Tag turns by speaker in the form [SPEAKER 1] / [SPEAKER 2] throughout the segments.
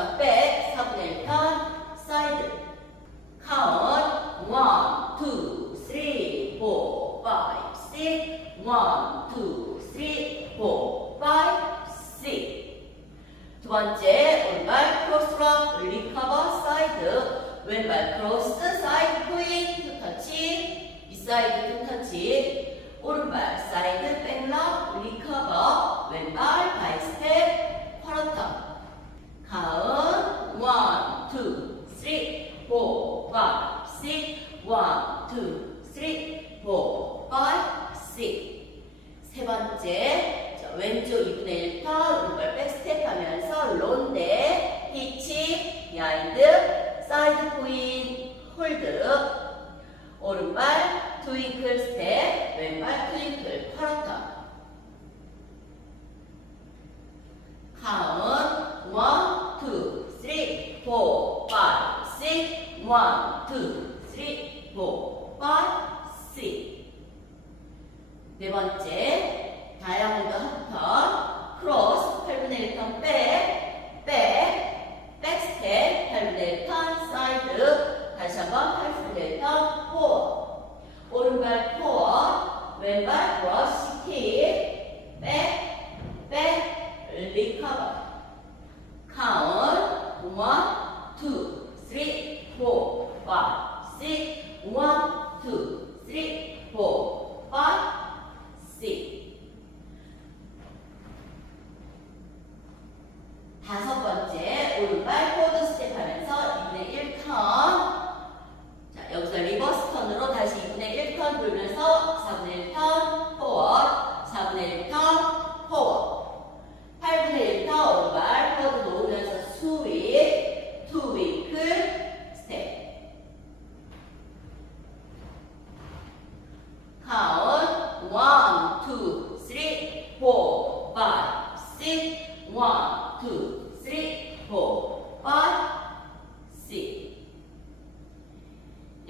[SPEAKER 1] 자, 백 4분의 1 편, 사이드. 카운, 원, 투, 쓰리, 포, 파이브, 식, 원, 투, 쓰리, 포, 파이브, 식. 두 번째, 오른발 크로스락, 리커버, 사이드. 왼발 크로스, 사이드 포인트 터치. 이 사이드 턴 터치. 원, 투, 쓰리, 포, 파이, 식 원, 투, 쓰리, 포, 파이, 식세 번째 자, 왼쪽 2분의 1턴 오른발 백스텝 하면서 론데 히치 비하인드 사이드 포인 홀드. 오른발 트윙클 스텝 왼발 트윙클 쿼러터 카운트 원, 투, 쓰리, 포, 식 원, 투, 쓰리, 포, 파이, 식네 번째, 다이아몬드 합턴, 크로스, 8분의 1턴 백, 백, 백스텝, 8분의 1턴 사이드, 다시 한번 8분의 1턴 포어, 오른발 포어, 왼발 브러쉬 킥, 백, 백, 리커버, 카운트, 원, 투, 쓰리, 다섯 번째, 오른발 포드 스텝 하면서 2분의 1턴. 자, 여기서 리버스 턴으로 다시 2분의 1턴 돌면서 4분의 1턴 포워드, 4분의 1턴 포워드. 8분의 1턴 오른발 포드 놓으면서 스윗, 투윙클 스텝. count one, two, three, four, five, six, one, two.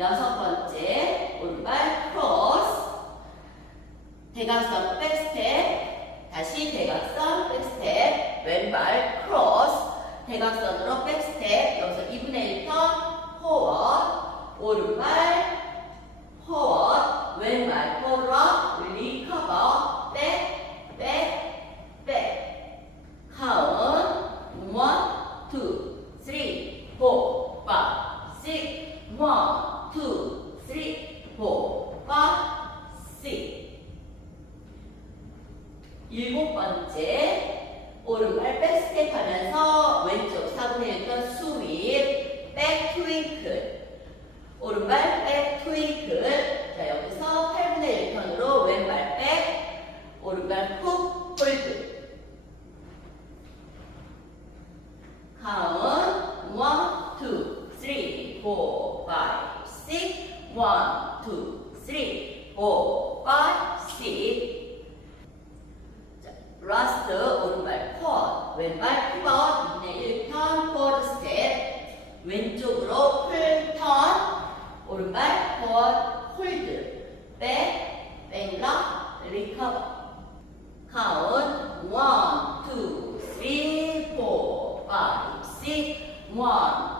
[SPEAKER 1] 여섯 번째 오른발 크로스 대각선 백스텝 다시 대각선 백스텝 왼발 크로스 대각선으로 백스텝 여기서 2분의 1턴 포워드 오른발 포워드 왼발 포드업 리커버 백, 백, 백 카운 원, 투, 쓰리, 포, 파, 식, 원, 투, 쓰리, 포, 파, 식 일곱 번째 오른발 백스텝 하면서 왼쪽 4분의 1번 스윗 백 트윙클 오른발 백 트윙클 자 여기서 8분의 1턴으로 왼발 백 오른발 훅 홀드 카운 원, 투, 쓰리, 포, 파이, 식 원, 투, 쓰리, 포, 파이, 식 자, 라스트 오른발 쿼드 왼발 피벗 2분의 1턴 포워드 스텝 왼쪽으로 풀 턴 오른발 포워드 홀드 백 백락 리커버 카운트 원, 투, 쓰리, 포, 파이, 식 원, 투,